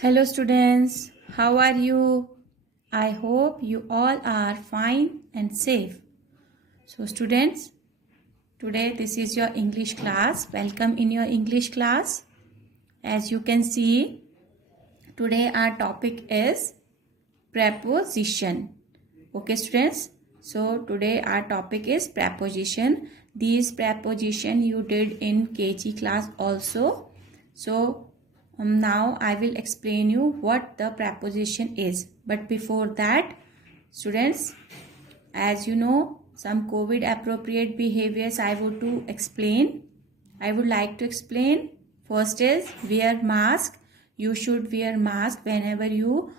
Hello students, how are you? I hope you all are fine and safe. So students, today this is your English class. Welcome in your English class. As you can see, today our topic is preposition. Okay students, so today our topic is preposition. These preposition you did in KG class also. So now I will explain you what the preposition is. But before that, students, as you know, some COVID appropriate behaviors I would like to explain. First is wear mask. You should wear mask whenever you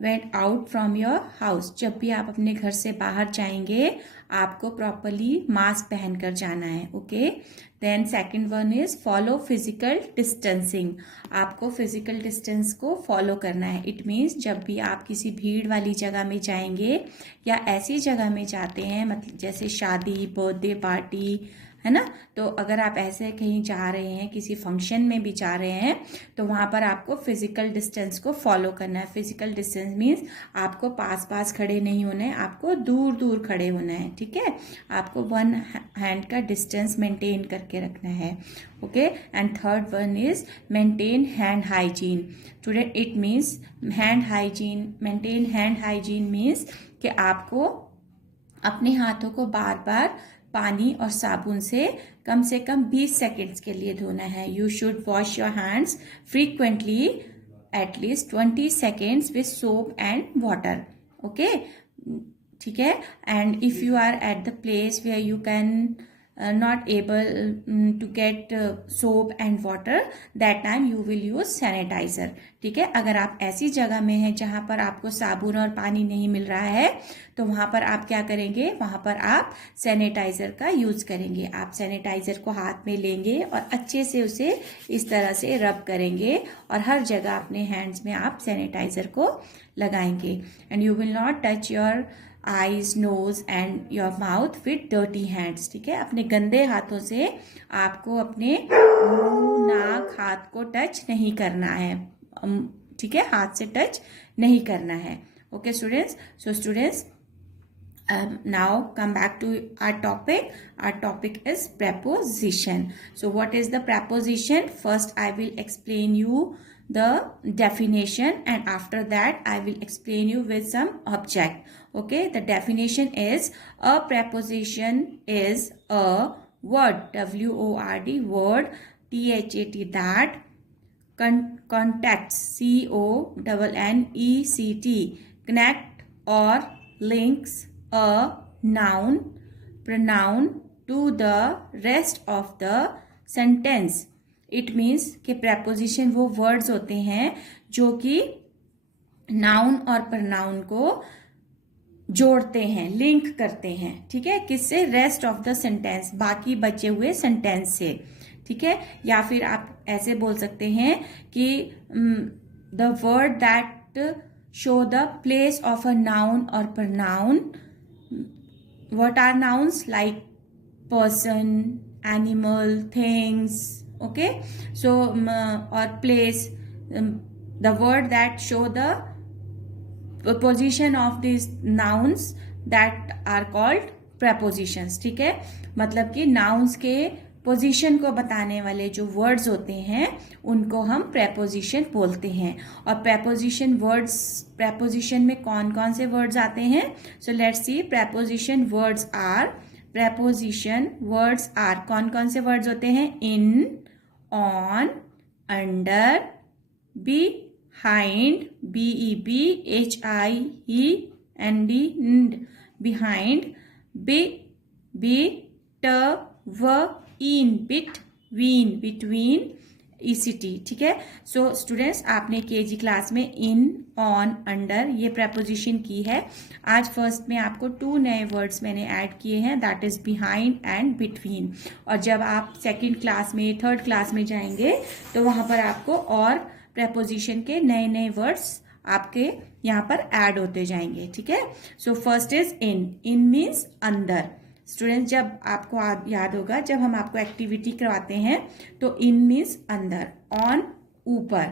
went out from your house. जब भी आप अपने घर से बाहर जाएंगे आपको properly mask पहनकर जाना है. Okay. Then second one is follow physical distancing. आपको फिजिकल डिस्टेंस को फॉलो करना है. इट मीन्स जब भी आप किसी भीड़ वाली जगह में जाएंगे या ऐसी जगह में जाते हैं, मतलब जैसे शादी, बर्थडे पार्टी, है ना, तो अगर आप ऐसे कहीं जा रहे हैं, किसी फंक्शन में भी जा रहे हैं, तो वहाँ पर आपको फिजिकल डिस्टेंस को फॉलो करना है. फिजिकल डिस्टेंस मीन्स आपको पास पास खड़े नहीं होना है, आपको दूर दूर खड़े होना है. ठीक है, आपको 1 हैंड का डिस्टेंस मेंटेन करके रखना है. Okay. And third one is maintain hand hygiene. Today it means hand hygiene. Maintain hand hygiene means कि आपको अपने हाथों को बार बार पानी और साबुन से कम 20 सेकेंड्स के लिए धोना है. You should wash your hands frequently at least 20 seconds with soap and water. Okay. ठीक है. And if you are at the place where you can not able to get soap and water, that time you will use sanitizer. ठीक है. अगर आप ऐसी जगह में हैं जहां पर आपको साबुन और पानी नहीं मिल रहा है तो वहां पर आप क्या करेंगे, वहां पर आप सैनिटाइजर का यूज करेंगे. आप सैनिटाइजर को हाथ में लेंगे और अच्छे से उसे इस तरह से रब करेंगे और हर जगह अपने हैंड्स में आप सैनिटाइजर को लगाएंगे. And you will not touch your eyes, nose and your mouth with dirty hands. ठीक है. अपने गंदे हाथों से आपको अपने मुंह, नाक, हाथ को टच नहीं करना है. ठीक है, हाथ से टच नहीं करना है. Okay students. So students, now come back to our topic. Our topic is preposition. So what is the preposition? First I will explain you the definition and after that I will explain you with some object. Okay, the definition is a preposition is a word, word, word, that contacts, connect, connect or links a noun, pronoun to the rest of the sentence. It means कि preposition वो words होते हैं जो कि noun और pronoun को जोड़ते हैं, लिंक करते हैं. ठीक है. किससे? रेस्ट ऑफ द सेंटेंस, बाकी बचे हुए सेंटेंस से. ठीक है. या फिर आप ऐसे बोल सकते हैं कि the word that show the place of a noun और pronoun. What are nouns? Like person, animal, things. Okay. So or place, the word that show the position of these nouns that are called prepositions. ठीक है. मतलब कि nouns के position को बताने वाले जो वर्ड्स होते हैं उनको हम प्रेपोजिशन बोलते हैं. और प्रेपोजिशन में कौन कौन से वर्ड्स आते हैं? So let's see. Preposition words are कौन कौन से वर्ड्स होते हैं? In, on, under, behind, behind, behind, between, ECT. ठीक है. सो स्टूडेंट्स, आपने केजी क्लास में इन, ऑन, अंडर ये प्रेपोजिशन की है. आज फर्स्ट में आपको 2 नए वर्ड्स मैंने ऐड किए हैं, that is behind and between. और जब आप सेकेंड क्लास में, थर्ड क्लास में जाएंगे तो वहां पर आपको और प्रेपोजिशन के नए नए वर्ड्स आपके यहाँ पर ऐड होते जाएंगे. ठीक है. So first is in means अंदर. स्टूडेंट्स, जब आपको याद होगा, जब हम आपको एक्टिविटी करवाते हैं तो इन मीन्स अंदर, ऑन ऊपर.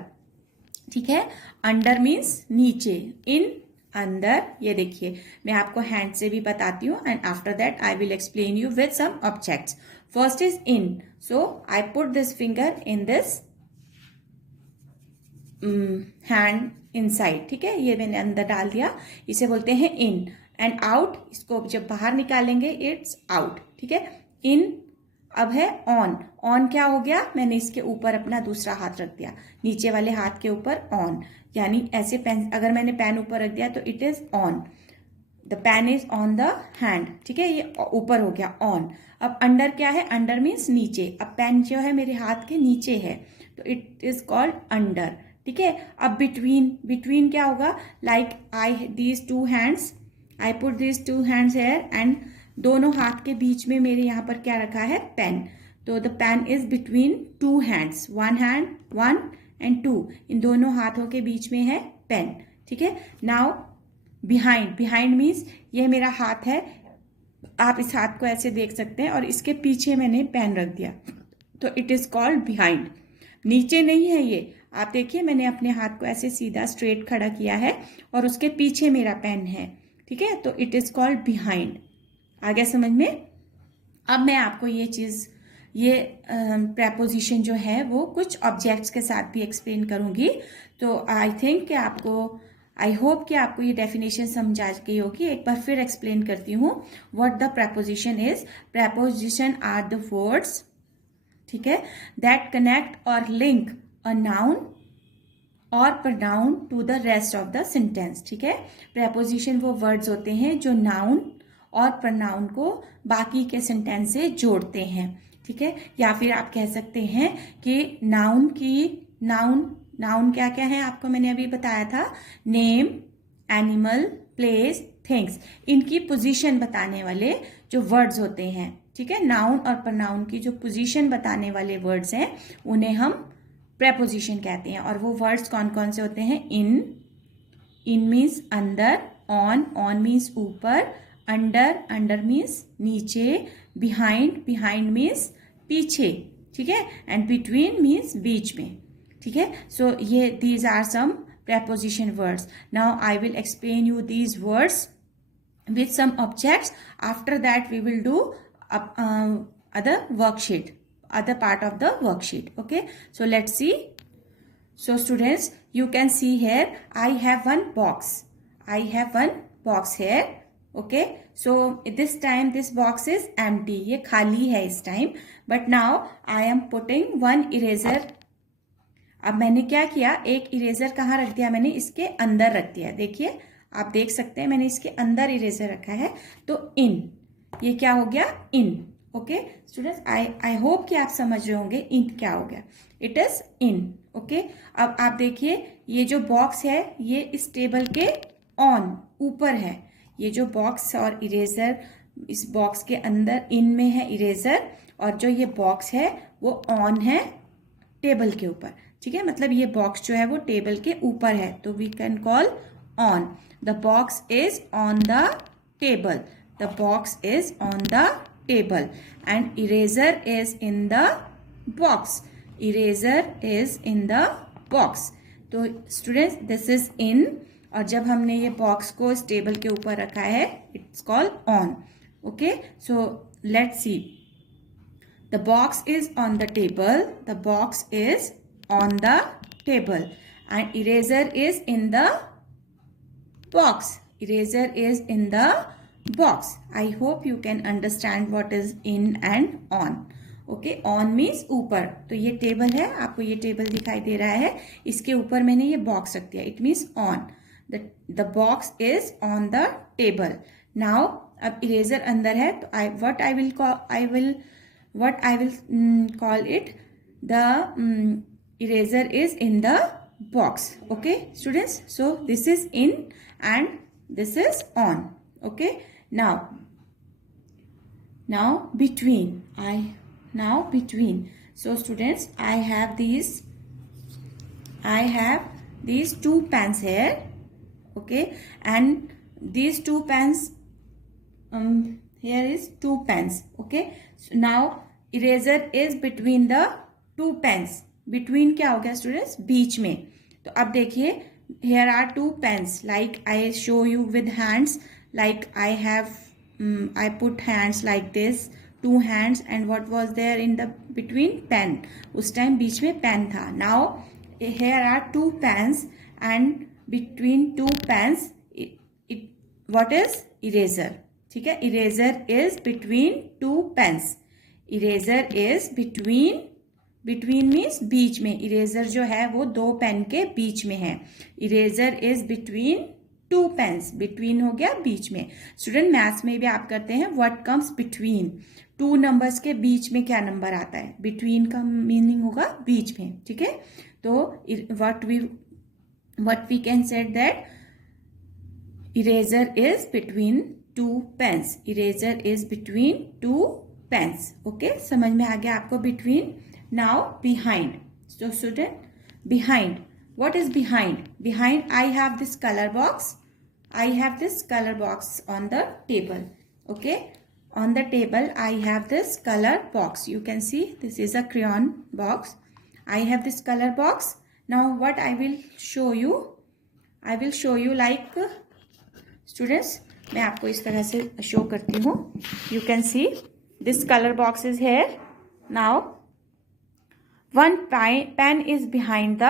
ठीक है। अंडर मीन्स नीचे, इन अंदर। ये देखिए मैं आपको हैंड से भी बताती हूँ and after that I will explain you with some objects. First is in, so I put this finger in this hand inside, ठीक है, ये मैंने अंदर डाल दिया, इसे बोलते हैं इन। एंड आउट, इसको जब बाहर निकालेंगे इट्स आउट, ठीक है। इन अब है ऑन, ऑन क्या हो गया, मैंने इसके ऊपर अपना दूसरा हाथ रख दिया, नीचे वाले हाथ के ऊपर ऑन, यानी ऐसे पेन, अगर मैंने पेन ऊपर रख दिया तो it is on, the pen is on the hand, ठीक है, ये ऊपर हो गया ऑन। अब अंडर क्या है, अंडर मीन्स नीचे, अब पेन जो है मेरे हाथ के नीचे है तो इट इज कॉल्ड अंडर, ठीक है। अब बिटवीन, बिटवीन क्या होगा, like I these two hands, I put these two hands here and दोनों हाथ के बीच में मेरे यहाँ पर क्या रखा है, पेन, तो the pen is between two hands, one hand, one and two, इन दोनों हाथों के बीच में है पेन, ठीक है। नाउ बिहाइंड, बिहाइंड मीन्स ये मेरा हाथ है, आप इस हाथ को ऐसे देख सकते हैं और इसके पीछे मैंने पेन रख दिया तो इट इज कॉल्ड बिहाइंड। नीचे नहीं है ये, आप देखिए मैंने अपने हाथ को ऐसे सीधा स्ट्रेट खड़ा किया है और उसके पीछे मेरा पेन है, ठीक है, तो इट इज कॉल्ड बिहाइंड। आ गया समझ में। अब मैं आपको ये चीज, ये प्रेपोजिशन जो है वो कुछ ऑब्जेक्ट्स के साथ भी एक्सप्लेन करूंगी, तो आई थिंक कि आपको, आई होप कि आपको ये डेफिनेशन समझ आ गई होगी। एक बार फिर एक्सप्लेन करती हूँ what the preposition is. Preposition are the words, ठीक है, दैट कनेक्ट और लिंक अ नाउन और pronoun to the rest of the sentence, ठीक है। प्रेपोजिशन वो वर्ड्स होते हैं जो नाउन और pronoun को बाकी के सेंटेंस से जोड़ते हैं, ठीक है। या फिर आप कह सकते हैं कि नाउन की, नाउन, नाउन क्या क्या है आपको मैंने अभी बताया था, नेम, एनिमल, प्लेस, थिंग्स, इनकी पोजीशन बताने वाले जो वर्ड्स होते हैं, ठीक है। नाउन और pronoun की जो पोजीशन बताने वाले वर्ड्स हैं उन्हें हम प्रेपोजिशन कहते हैं। और वो वर्ड्स कौन कौन से होते हैं, इन, इन मीन्स अंदर, ऑन, ऑन मीन्स ऊपर, अंडर, अंडर मीन्स नीचे, बिहाइंड, बिहाइंड मीन्स पीछे, ठीक है, एंड बिटवीन मीन्स बीच में, ठीक है। सो ये these are some preposition words. Now I will explain you these words with some objects. After that we will do other worksheet, other part of the worksheet, okay. So let's see. So students, you can see here I have one box, I have one box here, okay. So this time this box is empty, ये खाली है इस time, but now I am putting one eraser. अब मैंने क्या किया, एक eraser कहाँ रख दिया, मैंने इसके अंदर रख दिया, देखिए आप देख सकते हैं मैंने इसके अंदर इरेजर रखा है, तो इन, ये क्या हो गया, इन, ओके स्टूडेंट्स। आई होप कि आप समझ रहे होंगे इन क्या हो गया, इट इज इन, ओके। अब आप देखिए ये जो बॉक्स है ये इस टेबल के ऑन ऊपर है, ये जो बॉक्स और इरेजर, इस बॉक्स के अंदर इन में है इरेजर, और जो ये बॉक्स है वो ऑन है टेबल के ऊपर, ठीक है, मतलब ये बॉक्स जो है वो टेबल के ऊपर है, तो we can call on. The box is on the table. The box is on the table. And eraser is in the box. Eraser is in the box. तो students, this is in. और जब हमने ये box को इस table के ऊपर रखा है, it's called on. Okay, so let's see. The box is on the table. The box is on the table. And eraser is in the box. Eraser is in the box. I hope you can understand what is in and on. Okay, on means ऊपर, तो ये table है, आपको ये table दिखाई दे रहा है, इसके ऊपर मैंने ये बॉक्स रख दिया, it means on, the box is on the table. Now अब इरेजर अंदर है तो what I will call it, the eraser is in the box. Okay students, so this is in and this is on. Okay, now between, so students, I have these two pens here. Okay, and these two pens, here is two pens. Okay, so now eraser is between the two pens. between क्या हो गया students, बीच में. तो अब देखिए, here are two pens, like I show you with hands, like I put hands like this, two hands, and what was there in the between? Pen. उस time बीच में pen था. Now here are two pens, and between two pens it what is? Eraser. ठीक है, eraser is between two pens. Eraser is between means बीच में. Eraser जो है वो दो पेन के बीच में है. Eraser is between two pens. Between हो गया बीच में. स्टूडेंट मैथ्स में भी आप करते हैं what comes between. Two numbers के बीच में क्या नंबर आता है? बिटवीन का मीनिंग होगा बीच में. ठीक है, तो what we can say that eraser is between two pens. Eraser is between two pens. Okay, समझ में आ गया आपको between. Now behind. So student, behind. What is behind? Behind, I have this color box. I have this color box on the table. Okay, on the table I have this color box. You can see this is a crayon box. I have this color box. Now what I will show you? I will show you like students. मैं आपको इस तरह से show करती हूँ. You can see this color box is here. Now one pen is behind the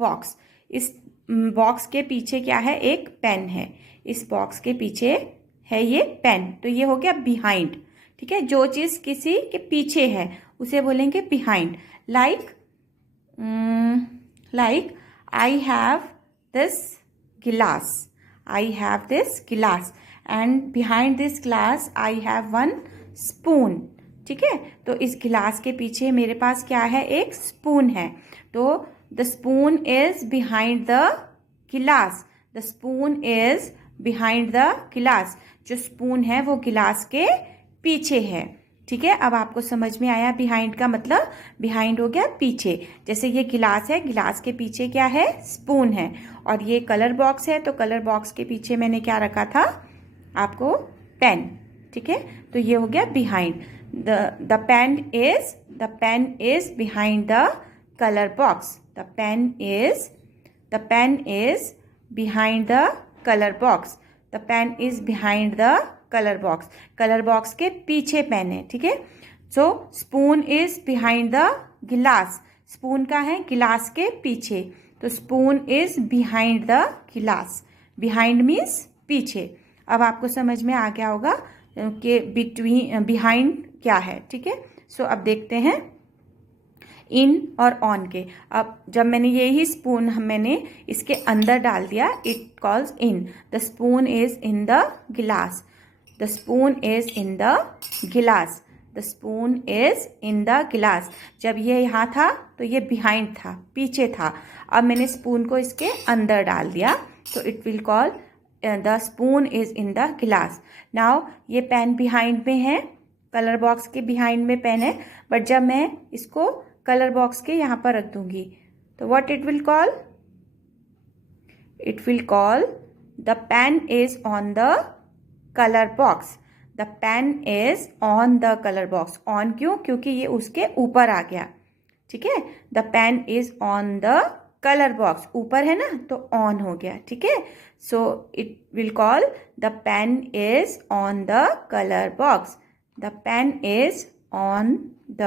box. इस box के पीछे क्या है? एक पेन है. इस बॉक्स के पीछे है ये पेन, तो ये हो गया बिहाइंड. ठीक है, जो चीज किसी के पीछे है उसे बोलेंगे behind. Like I have this गिलास. आई हैव दिस गिलास and behind this glass I have one spoon. ठीक है, तो इस गिलास के पीछे मेरे पास क्या है? एक स्पून है. तो the spoon is behind the glass. The spoon is behind the glass. जो स्पून है वो गिलास के पीछे है. ठीक है, अब आपको समझ में आया बिहाइंड का मतलब? बिहाइंड हो गया पीछे. जैसे ये गिलास है, गिलास के पीछे क्या है? स्पून है. और ये कलर बॉक्स है, तो कलर बॉक्स के पीछे मैंने क्या रखा था? आपको पेन. ठीक है, तो ये हो गया behind. The pen is behind the color box. The pen is behind the color box. The pen is behind the color box. Color box के पीछे पेन है. ठीक है, so spoon is behind the glass. spoon का है गिलास के पीछे, तो spoon is behind the glass. behind means पीछे. अब आपको समझ में आ गया होगा कि बिहाइंड क्या है. ठीक है, सो अब देखते हैं इन और ऑन के. अब जब मैंने यही स्पून मैंने इसके अंदर डाल दिया, it calls in. The spoon is in the glass. The spoon is in the glass. The spoon is in the glass. जब ये यहाँ था तो ये बिहाइंड था, पीछे था. अब मैंने स्पून को इसके अंदर डाल दिया, तो it will call the spoon is in the गिलास. नाउ ये पेन बिहाइंड में है, कलर बॉक्स के बिहाइंड में पेन है. बट जब मैं इसको कलर बॉक्स के यहाँ पर रख दूंगी तो what it will call? It will call the pen is on the colour box. The pen is on the colour box. On क्यों? क्योंकि ये उसके ऊपर आ गया. ठीक है, the pen is on the colour box. ऊपर है ना, तो ऑन हो गया. ठीक है, so it will call the pen is on the colour box. The pen is on the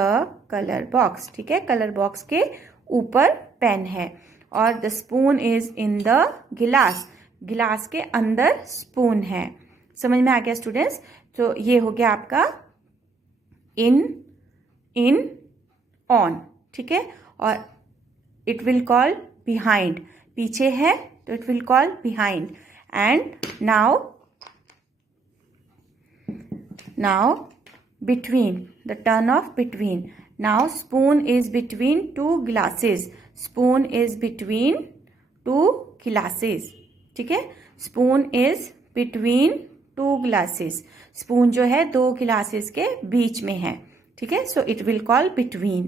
colour box. ठीक है, कलर बॉक्स के ऊपर पेन है. और the spoon is in the गिलास. गिलास के अंदर स्पून है. समझ में आ गया स्टूडेंट्स? तो ये हो गया आपका इन ऑन. ठीक है, और इट विल कॉल बिहाइंड. पीछे है तो it will call behind. And now between, the turn of between. Now spoon is between two glasses. Spoon is between two glasses. ठीक है, spoon is between two glasses. spoon जो है दो glasses के बीच में है. ठीक है, so it will call between.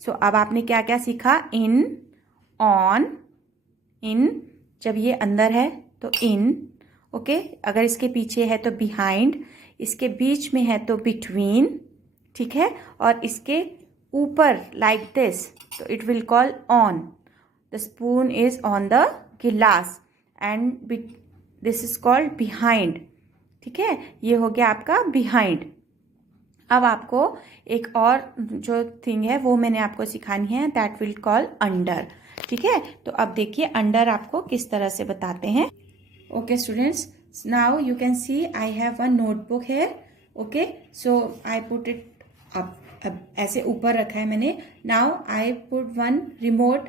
so अब आपने क्या क्या सीखा? in, on, in. जब ये अंदर है तो in. ओके, अगर इसके पीछे है तो behind. इसके बीच में है तो बिटवीन. ठीक है, और इसके ऊपर लाइक दिस तो it will call on. The the spoon is on the glass and this is called behind. ठीक है, ये हो गया आपका बिहाइंड। अब आपको एक और जो थिंग है वो मैंने आपको सिखानी है, दैट विल कॉल अंडर। ठीक है, तो अब देखिए अंडर आपको किस तरह से बताते हैं। Okay students, now you can see I have one notebook here. Okay, so I put it up, अब ऐसे ऊपर रखा है मैंने। Now I put one remote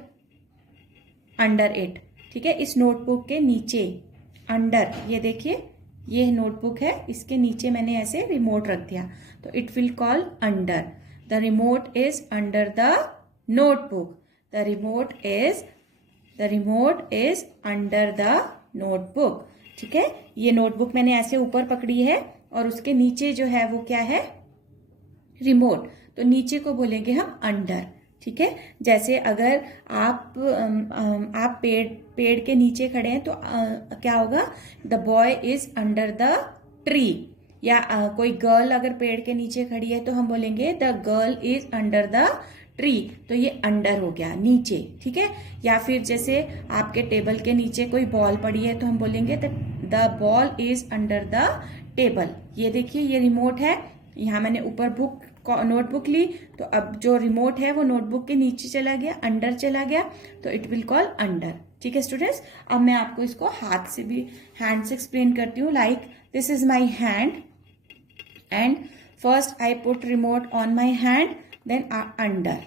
under it. ठीक है, इस नोटबुक के नीचे अंडर, ये देखिए ये नोटबुक है, इसके नीचे मैंने ऐसे रिमोट रख दिया, तो it will call under. The remote is under the notebook. The remote is under the notebook. ठीक है, ये नोटबुक मैंने ऐसे ऊपर पकड़ी है और उसके नीचे जो है वो क्या है, रिमोट, तो नीचे को बोलेंगे हम अंडर। ठीक है, जैसे अगर आप पेड़ के नीचे खड़े हैं तो क्या होगा, the boy is under the tree. या कोई गर्ल अगर पेड़ के नीचे खड़ी है तो हम बोलेंगे the girl is under the tree, तो ये अंडर हो गया, नीचे। ठीक है, या फिर जैसे आपके टेबल के नीचे कोई बॉल पड़ी है तो हम बोलेंगे the ball is under the table. ये देखिए ये रिमोट है, यहाँ मैंने ऊपर नोटबुक ली, तो अब जो रिमोट है वो नोटबुक के नीचे चला गया, अंडर चला गया, तो इट विल कॉल अंडर। ठीक है स्टूडेंट्स, अब मैं आपको इसको हाथ से भी, हैंड से एक्सप्लेन करती हूँ। Like this is my hand and first I put remote on my hand, then under,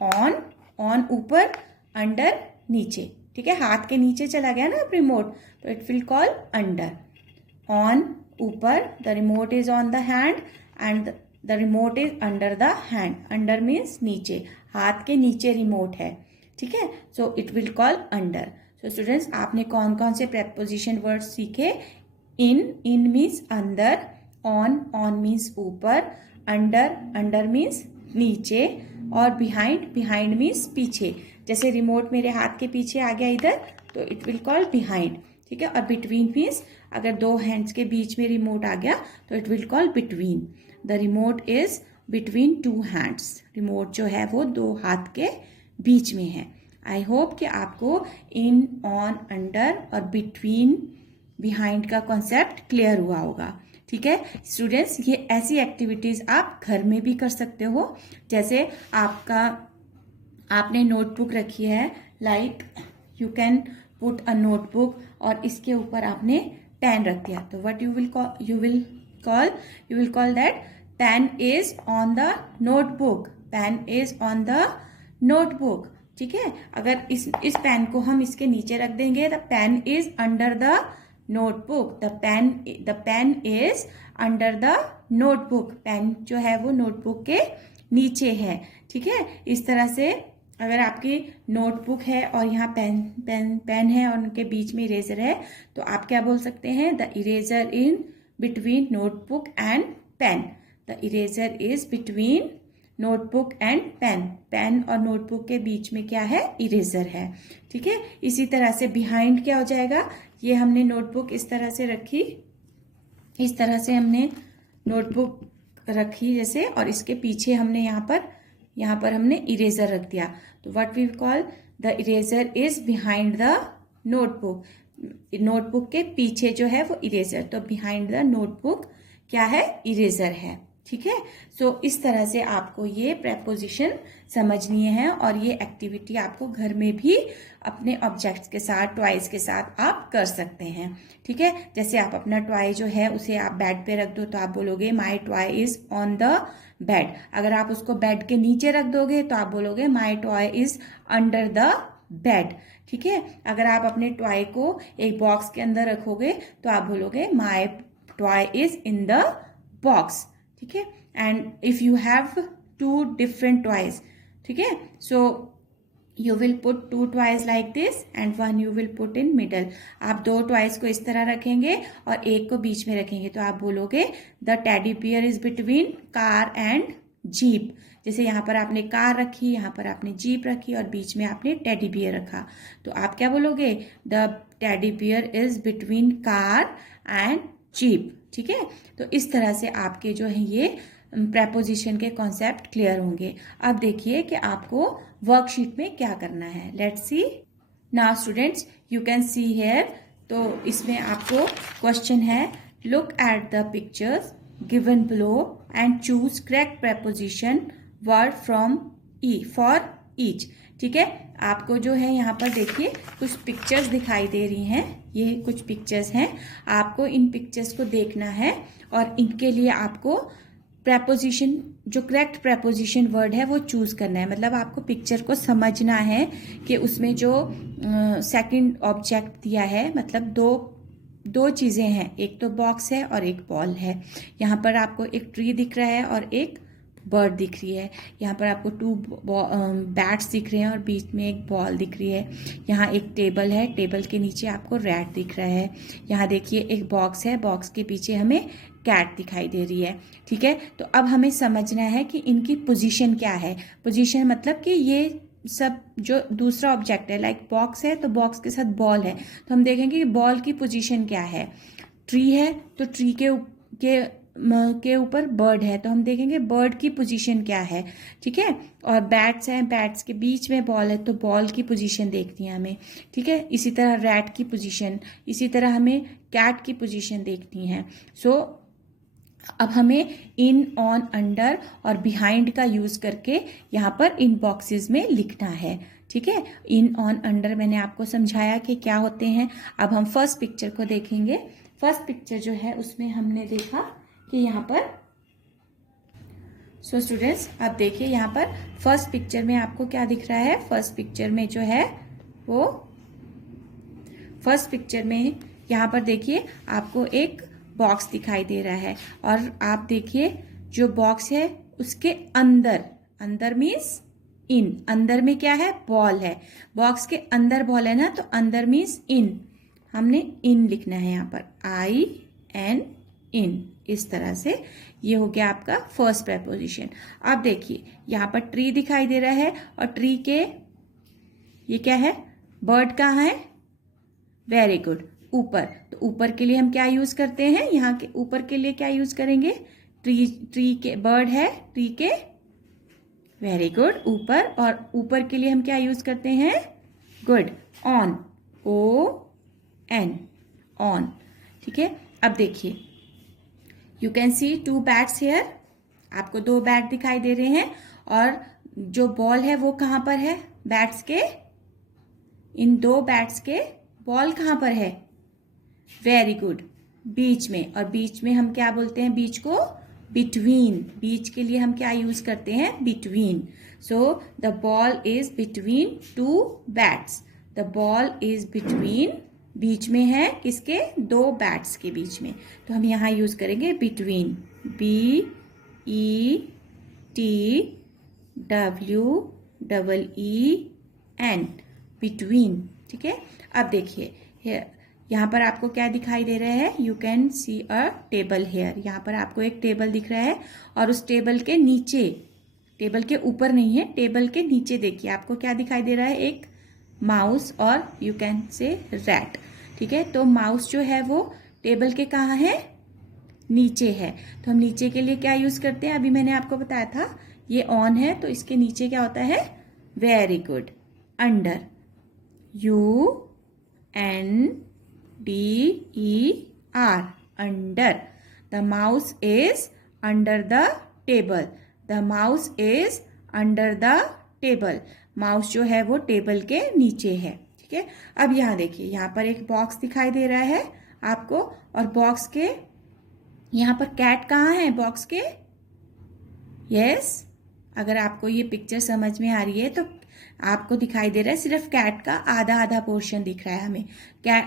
on ऊपर, अंडर नीचे। ठीक है, हाथ के नीचे चला गया ना रिमोट, तो it will call under. On ऊपर, the remote is on the hand and the remote is under the hand. Under means नीचे, हाथ के नीचे रिमोट है। ठीक है, so it will call under. So students, आपने कौन कौन से प्रेपोजिशन वर्ड सीखे। इन मीन्स अंदर, ऑन मीन्स ऊपर, अंडर मीन्स नीचे, और बिहाइंड मीन्स पीछे। जैसे रिमोट मेरे हाथ के पीछे आ गया इधर, तो इट विल कॉल बिहाइंड। ठीक है, और बिटवीन मीन्स अगर दो हैंड्स के बीच में रिमोट आ गया तो it will call between. The remote is between two hands. Remote जो है वो दो हाथ के बीच में है। आई होप कि आपको इन, ऑन, अंडर और बिटवीन, बिहाइंड का कॉन्सेप्ट क्लियर हुआ होगा। ठीक है स्टूडेंट्स, ये ऐसी एक्टिविटीज आप घर में भी कर सकते हो। जैसे आपने नोटबुक रखी है, like you can put a notebook, और इसके ऊपर आपने पेन रख दिया, तो what you will call that pen is on the notebook. Pen is on the notebook. ठीक है, अगर इस पेन को हम इसके नीचे रख देंगे, the pen is under the notebook. The pen is under the notebook. Pen जो है वो नोटबुक के नीचे है। ठीक है, इस तरह से अगर आपकी नोटबुक है और यहाँ पेन है और उनके बीच में इरेजर है, तो आप क्या बोल सकते हैं, the eraser in between notebook and pen. The eraser is between notebook and pen. Pen और नोटबुक के बीच में क्या है, इरेजर है। ठीक है, इसी तरह से बिहाइंड क्या हो जाएगा, ये हमने नोटबुक इस तरह से रखी, इस तरह से हमने नोटबुक रखी जैसे, और इसके पीछे हमने यहाँ पर हमने इरेजर रख दिया, तो what we call, the eraser is behind the notebook. Notebook के पीछे जो है वो इरेजर, तो बिहाइंड द नोटबुक क्या है, इरेजर है। ठीक है, सो इस तरह से आपको ये प्रेपोजिशन समझनी है, और ये एक्टिविटी आपको घर में भी अपने ऑब्जेक्ट्स के साथ, टॉयज के साथ आप कर सकते हैं। ठीक है, जैसे आप अपना टॉय जो है उसे आप बेड पे रख दो, तो आप बोलोगे my toy is on the bed. अगर आप उसको बेड के नीचे रख दोगे तो आप बोलोगे my toy is under the bed. ठीक है, अगर आप अपने टॉय को एक बॉक्स के अंदर रखोगे तो आप बोलोगे my toy is in the box. ठीक है, and if you have two different toys, ठीक है, so you will put two toys like this and one you will put in middle. आप दो टॉयज को इस तरह रखेंगे और एक को बीच में रखेंगे, तो आप बोलोगे the teddy bear is between car and jeep. जैसे यहाँ पर आपने कार रखी, यहाँ पर आपने जीप रखी और बीच में आपने टेडी बियर रखा, तो आप क्या बोलोगे, the teddy bear is between car and jeep. ठीक है, तो इस तरह से आपके जो है ये प्रेपोजिशन के कॉन्सेप्ट क्लियर होंगे। अब देखिए कि आपको वर्कशीट में क्या करना है। Let's see now students, you can see here. तो इसमें आपको क्वेश्चन है, look at the pictures given below and choose correct preposition word from for each. ठीक है, आपको जो है यहाँ पर देखिए कुछ पिक्चर्स दिखाई दे रही हैं, ये कुछ पिक्चर्स हैं। आपको इन पिक्चर्स को देखना है और इनके लिए आपको प्रेपोजिशन, जो करेक्ट प्रेपोजिशन वर्ड है वो चूज करना है। मतलब आपको पिक्चर को समझना है कि उसमें जो सेकंड ऑब्जेक्ट दिया है, मतलब दो चीजें हैं, एक तो बॉक्स है और एक बॉल है। यहाँ पर आपको एक ट्री दिख रहा है और एक बर्ड दिख रही है। यहाँ पर आपको 2 बैट्स दिख रहे हैं और बीच में एक बॉल दिख रही है। यहाँ एक टेबल है, टेबल के नीचे आपको रैट दिख रहा है। यहाँ देखिए एक बॉक्स है, बॉक्स के पीछे हमें कैट दिखाई दे रही है। ठीक है, तो अब हमें समझना है कि इनकी पोजीशन क्या है। पोजीशन मतलब कि ये सब जो दूसरा ऑब्जेक्ट है, लाइक बॉक्स है तो बॉक्स के साथ बॉल है, तो हम देखेंगे कि बॉल की पोजीशन क्या है। ट्री है तो ट्री के ऊपर बर्ड है, तो हम देखेंगे बर्ड की पोजीशन क्या है। ठीक है, और बैट्स हैं, बैट्स के बीच में बॉल है, तो बॉल की पोजीशन देखनी है हमें। ठीक है, इसी तरह रैट की पोजीशन, इसी तरह हमें कैट की पोजीशन देखनी है। सो अब हमें इन, ऑन, अंडर और बिहाइंड का यूज करके यहाँ पर इन बॉक्सेस में लिखना है। ठीक है, इन, ऑन, अंडर मैंने आपको समझाया कि क्या होते हैं। अब हम फर्स्ट पिक्चर को देखेंगे। फर्स्ट पिक्चर जो है उसमें हमने देखा कि यहाँ पर, सो स्टूडेंट्स अब देखिए यहाँ पर फर्स्ट पिक्चर में आपको क्या दिख रहा है। फर्स्ट पिक्चर में जो है वो, फर्स्ट पिक्चर में यहाँ पर देखिए आपको एक बॉक्स दिखाई दे रहा है और आप देखिए जो बॉक्स है उसके अंदर, अंदर मीन्स इन, अंदर में क्या है, बॉल है। बॉक्स के अंदर बॉल है ना, तो अंदर मीन्स इन, हमने इन लिखना है यहाँ पर, IN, इन। इस तरह से ये हो गया आपका फर्स्ट प्रेपोजिशन। अब देखिए यहाँ पर ट्री दिखाई दे रहा है और ट्री के, ये क्या है, बर्ड कहाँ है, वेरी गुड, ऊपर। तो ऊपर के लिए हम क्या यूज करते हैं, यहाँ के ऊपर के लिए क्या यूज करेंगे, ट्री के, बर्ड है ट्री के, वेरी गुड, ऊपर। और ऊपर के लिए हम क्या यूज करते हैं, गुड, ऑन, ON, ऑन। ठीक है, अब देखिए you can see 2 bats here, आपको 2 बैट दिखाई दे रहे हैं और जो बॉल है वो कहाँ पर है, बैट्स के, इन 2 बैट्स के बॉल कहाँ पर है, वेरी गुड, बीच में। और बीच में हम क्या बोलते हैं, बीच को बिटवीन, बीच के लिए हम क्या यूज करते हैं, between. So the ball is between 2 bats, the ball is between, बीच में है किसके, 2 बैट्स के बीच में, तो हम यहाँ यूज करेंगे बिटवीन, BETWEEN, बिटवीन। ठीक है, अब देखिए यहाँ पर आपको क्या दिखाई दे रहा है, you can see a table here. यहाँ पर आपको एक टेबल दिख रहा है और उस टेबल के नीचे, टेबल के ऊपर नहीं है, टेबल के नीचे देखिए आपको क्या दिखाई दे रहा है, एक माउस और यू कैन से रैट। ठीक है, तो माउस जो है वो टेबल के कहाँ है, नीचे है, तो हम नीचे के लिए क्या यूज करते हैं, अभी मैंने आपको बताया था ये ऑन है तो इसके नीचे क्या होता है, very good, under, UNDER, under. The mouse is under the table, the mouse is under the table, mouse जो है वो टेबल के नीचे है। ठीक है, अब यहाँ देखिए यहाँ पर एक बॉक्स दिखाई दे रहा है आपको और बॉक्स के यहाँ पर कैट कहाँ है, बॉक्स के, यस, अगर आपको ये पिक्चर समझ में आ रही है तो आपको दिखाई दे रहा है सिर्फ कैट का आधा आधा पोर्शन दिख रहा है हमें,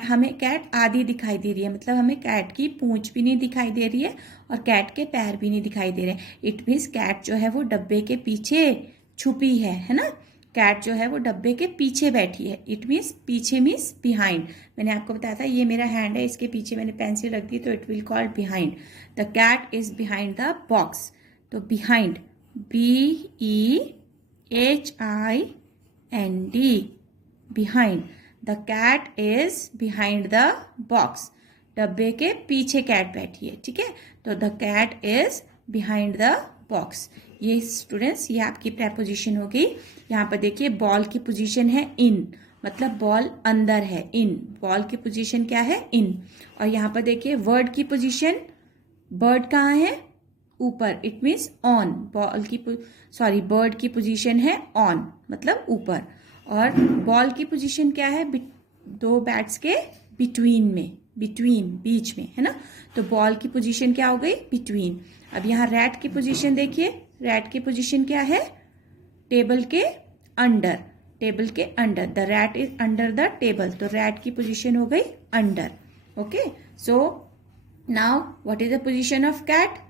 हमें कैट आधी दिखाई दे रही है, मतलब हमें कैट की पूंछ भी नहीं दिखाई दे रही है और कैट के पैर भी नहीं दिखाई दे रहे। इट मीन्स कैट जो है वो डब्बे के पीछे छुपी है ना, कैट जो है वो डब्बे के पीछे बैठी है। इट मीन्स पीछे मीन्स बिहाइंड, मैंने आपको बताया था ये मेरा हैंड है, इसके पीछे मैंने पेंसिल रख दी तो it will called behind. The cat is behind the box, तो behind, BEHIND, behind, the cat is behind the box, डब्बे के पीछे कैट बैठी है। ठीक है, तो the cat is behind the box. ये स्टूडेंट्स ये आपकी प्रेपोजिशन हो गई। यहाँ पर देखिए बॉल की पोजीशन है इन, मतलब बॉल अंदर है, इन। बॉल की पोजीशन क्या है? इन। और यहाँ पर देखिए वर्ड की पोजीशन, बर्ड कहाँ है? ऊपर, इट मीन्स ऑन। बर्ड की पोजीशन है ऑन, मतलब ऊपर। और बॉल की पोजीशन क्या है? दो बैट्स के बिटवीन में, बिटवीन बीच में, है ना। तो बॉल की पोजीशन क्या हो गई? बिटवीन। अब यहाँ रैट की पोजीशन देखिए, रैट की पोजीशन क्या है? टेबल के अंडर, टेबल के under. The rat is under the table, तो रैट की पोजीशन हो गई under. Okay, so now what is the position of cat?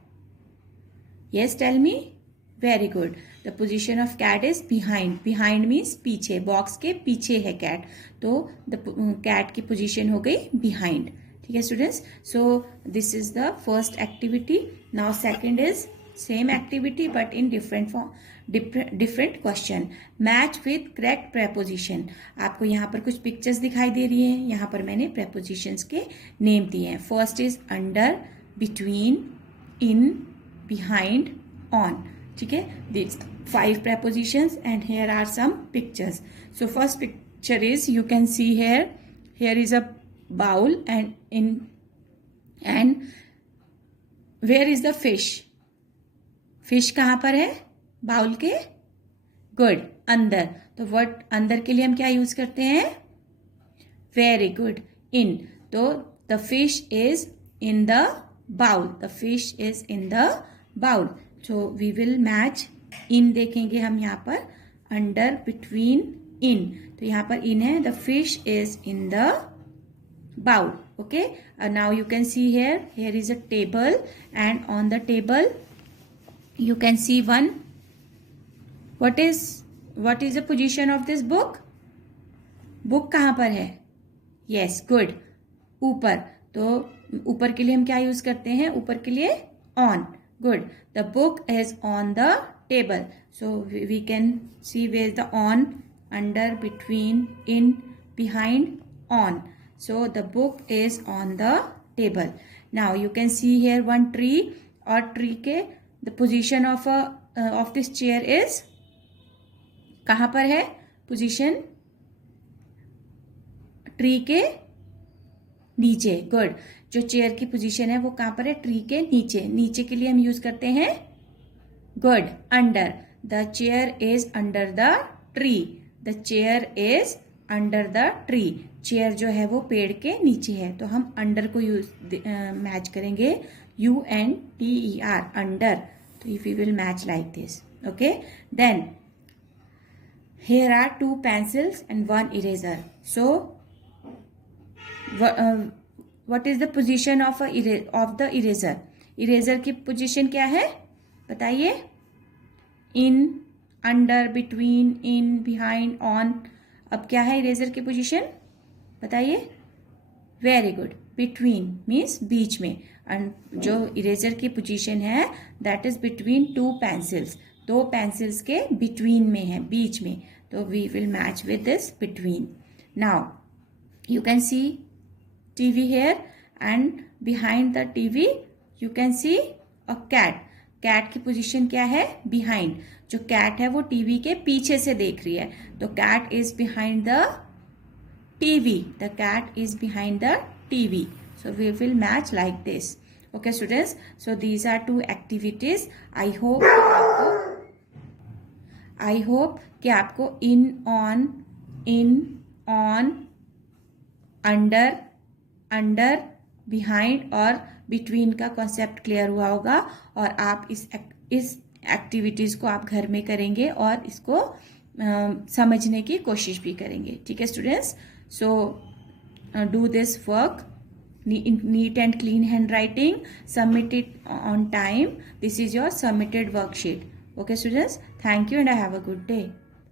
Yes, tell me. Very good, the position of cat is behind. Behind means पीछे, box के पीछे है cat, तो the cat की पोजिशन हो गई बिहाइंड। ठीक है students, so this is the first activity. Now second is same activity but in different form, different question. Match with correct preposition. आपको यहाँ पर कुछ पिक्चर्स दिखाई दे रही है, यहाँ पर मैंने प्रेपोजिशंस के नेम दिए हैं। First is under, between, in, behind, on. ठीक है, these 5 prepositions and here are some pictures. So first picture is, you can see here is a bowl and where is the fish? fish कहाँ पर है? Bowl के good अंदर। तो word अंदर के लिए हम क्या यूज करते हैं? Very good, in. तो the fish is in the bowl, the fish is in the bowl. So we will match. In देखेंगे हम यहाँ पर, अंडर, बिटवीन, इन। तो यहाँ पर इन है, the fish is in the bowl. Okay, now you can see here is a table and on the table you can see one, what is the position of this book? Book कहाँ पर है? Yes, good, ऊपर। तो ऊपर के लिए हम क्या यूज करते हैं? ऊपर के लिए on, good. The book is on the table, so we can see where the on, under, between, in, behind, on. So the book is on the table. Now you can see here one tree, और tree के the position of this chair is कहाँ पर है? Position tree के नीचे, good. जो chair की position है वो कहां पर है? ट्री के नीचे। नीचे के लिए हम यूज करते हैं good, under. The chair is under the tree, the chair is under the tree. Chair जो है वो पेड़ के नीचे है, तो हम अंडर को यूज मैच करेंगे, UNDER, अंडर। तो we will match like this. Okay, then here are 2 pencils and 1 eraser. So what is the position of the eraser? Eraser की position क्या है बताइए? In, under, between, in, behind, on. अब क्या है eraser की position बताइए? वेरी गुड, between means बीच में। and जो eraser की position है that is between 2 pencils. 2 pencils के between में है, बीच में। तो we will match with this between. Now you can see TV here and behind the TV you can see a cat. cat की position क्या है? behind. जो cat है वो टीवी के पीछे से देख रही है, तो cat is behind the TV. The cat is behind the TV. So we will match like this. Okay students, so these are 2 activities. I hope कि आपको in, on, under, behind और between का कॉन्सेप्ट क्लियर हुआ होगा, और आप इस activities को आप घर में करेंगे और इसको समझने की कोशिश भी करेंगे। ठीक है students, so do this work, neat and clean handwriting, submit it on time. This is your submitted worksheet. Okay students, thank you and have a good day.